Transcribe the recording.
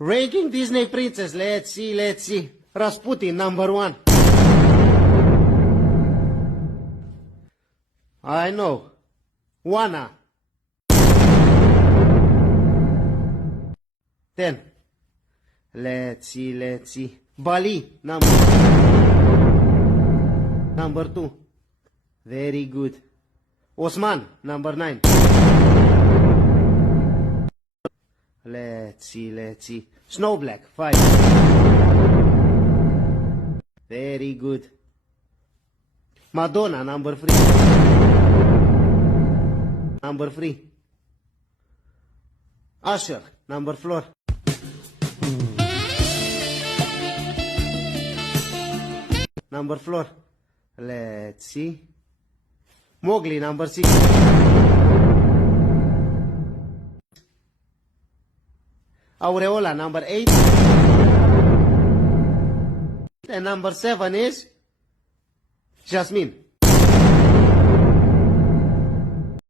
Ranking Disney princess. Let's see. Rasputin, number 1. I know. Wanna. 10. Let's see. Bali, number 2. Very good. Osman, number 9. Let's see. Snow Black, 5. Very good. Madonna, number 3. Number 3. Usher, number 4. Number 4. Let's see. Mowgli, number 6. Aureola, number 8. And number 7 is Jasmine.